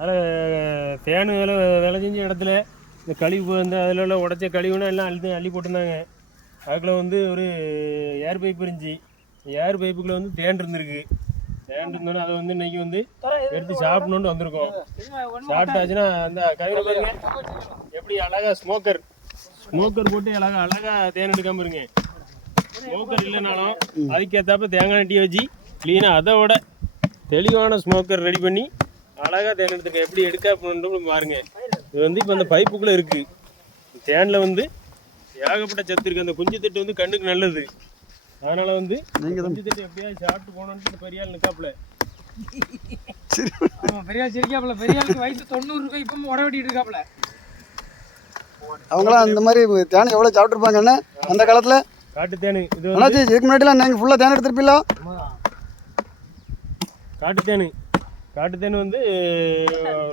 அதில் தேன் வேலை வேலை செஞ்ச இடத்துல இந்த கழிவு வந்து அதில் உள்ள உடச்ச கழிவுனா எல்லாம் அள்ளி அள்ளி போட்டிருந்தாங்க. அதுக்குள்ளே வந்து ஒரு ஏர் பைப் இருந்துச்சு. ஏர் பைப்புக்குள்ளே வந்து தேன் இருந்திருக்கு. தேன் இருந்தோன்னே அதை வந்து இன்னைக்கு வந்து எடுத்து சாப்பிடணுன்ட்டு வந்திருக்கோம். சாப்பிட்டாச்சுன்னா அந்த கவிதை பாருங்க. எப்படி அழகாக ஸ்மோக்கர் ஸ்மோக்கர் போட்டு அழகாக அழகாக தேன் எடுக்காமல் இருங்க. ஸ்மோக்கர் இல்லைனாலும் அதுக்கேற்றாப்ப தேங்காய் நட்டி வச்சு க்ளீனாக அதை விட தெளிவான ஸ்மோக்கர் ரெடி பண்ணி அழகாக தேன் எடுத்துருக்கேன் எப்படி எடுக்க அப்படின்னு பாருங்க. இது வந்து இப்போ அந்த பைப்புக்குள்ளே இருக்குது தேனில் வந்து ஏகப்பட்ட சத்து இருக்குது அந்த குஞ்சு தட்டு வந்து கண்ணுக்கு நல்லது. அதனால் வந்து குஞ்சு தட்டு எப்படியாவது சாப்பிட்டு போகணுன்ட்டு பெரிய ஆள் நிற்காப்புல பெரிய ஆள் சிரிக்காப்புல. பெரிய ஆளுக்கு வயசு தொண்ணூறு இருக்கு இப்போ உட வெட்டிட்டு இருக்காப்புல. அவங்களாம் இந்த மாதிரி தேன் எவ்வளோ சாப்பிட்ருப்பாங்கன்னு அந்த காலத்தில்? காட்டு தேனு. இது இதுக்கு முன்னாடிலாம் நீங்கள் ஃபுல்லாக தேன் எடுத்துருப்பீங்களா? காட்டு தேனு. காட்டு தேன் வந்து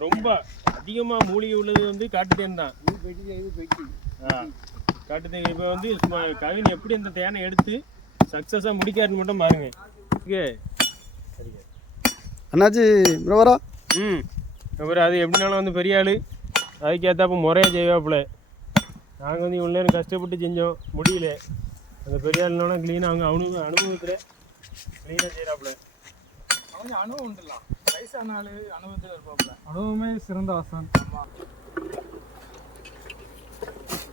ரொம்ப அதிகமாக மூலிகை உள்ளது வந்து காட்டு தேன். தான் ஆ காட்டு தேன் இப்போ வந்து சும்மா கவின் எப்படி அந்த தேனை எடுத்து சக்ஸஸாக முடிக்காருன்னு மட்டும் பாருங்க. ஓகே? அண்ணாச்சி பிரவரா ம். அப்புறம் அது எப்படினாலும் வந்து பெரிய ஆள். அதுக்கேற்றாப்ப முறையாக செய்வாப்புல. நாங்கள் வந்து இவ்வளோ நேரம் கஷ்டப்பட்டு செஞ்சோம். முடியல. அந்த பெரிய ஆளுனாலும் க்ளீனாக அவங்க அனுபவ அனுபவத்தில் க்ளீனாக செய்கிறாப்புல கொஞ்சம் அனுபவம் உண்டுலாம். வயசான ஆளு அனுபவத்தில் இருப்பாப்புல அனுபவமே சிறந்த வசம் ஆமா.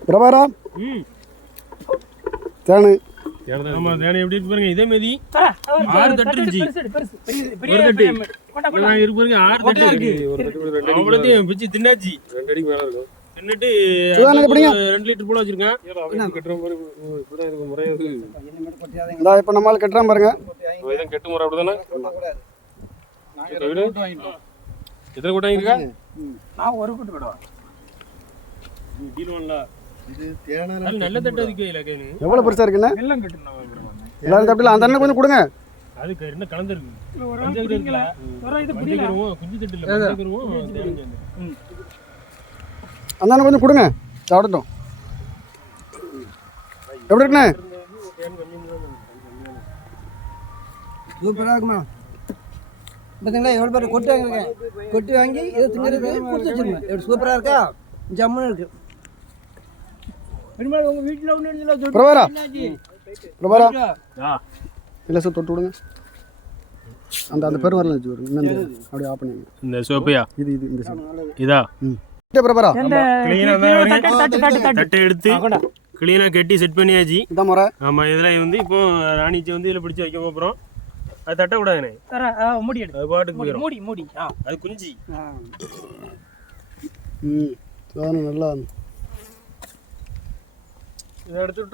பிரபாரா? ம். தேனு. ஆமாம் தேனை எப்படி இருக்கு பாருங்க. இதே மாதிரி ஆறு தட்டு இருந்துச்சு பெருசு பெரிய பெரிய ஒரு தட்டு. கொண்டா, கொண்டா. நான் இருக்கு பாருங்க. ஆறு தட்டு இருக்கு அவ்வளோத்தையும் பிச்சு தின்னாச்சு. ரெண்டு அடிக்கு மேல இருக்கும். தின்னுட்டு. ரெண்டு லிட்டர் போல வச்சிருக்கேன். கட்டுற மாதிரி இப்படிதான் இருக்கு முறையாது இந்த இப்போ நம்மளால் கட்டுறான் பாருங்க. இதான் கெட்டு முறை அப்படிதானே நாங்க ரெண்டு கூட்டு வாங்கிட்டோம் எத்தனை கூட்டம் இருக்கா நான் ஒரு கூட்டு விடுவேன் நல்ல தட்டு அதுக்கு இலக்கேனு எவ்வளோ பெருசாக இருக்குண்ணே? வெள்ளம் கட்டுனா எல்லாரும் சாப்பிடலாம் அந்த அண்ணன் கொஞ்சம் கொடுங்க. அதுக்கு என்ன கலந்துருக்கு. குஞ்சு. அந்த அண்ணன் கொஞ்சம் கொடுங்க. சாப்பிடட்டும். எப்படி இருக்குண்ணே? சூப்பராக இருக்குமா? பார்த்தீங்களா? எவ்வளோ பேர் கொட்டி வாங்கியிருக்கேன் கொட்டி வாங்கி இதை திங்கிறது கொடுத்து வச்சிருக்கேன் எப்படி சூப்பராக இருக்கா? ஜம்முன்னு இருக்கு. பெருமாள் உங்க வீட்டுல ஒண்ணு இல்ல பிரபாரா? பிரபாரா? ஆ. இல்லை சார் தொட்டு விடுங்க அந்த அந்த பெரு இன்னும் அப்படியே ஆஃப் பண்ணுங்க இந்த சோப்பையா இது இது இந்த இதா? ம். பிரபாரா? கிளீனா தட்டை எடுத்து கிளீனா கட்டி செட் பண்ணியாச்சு. இதான் முறை. ஆமா இதுல வந்து இப்போ ராணிச்சி வந்து இதுல பிடிச்சு வைக்க போறோம். அது தட்ட கூடாதுனே தர ஆ, மூடி எடு அது பாட்டுக்கு மூடி போயிடும் மூடி மூடி ஆ அது குஞ்சு ம் அதான் நல்லா இதை எடுத்து விட்டு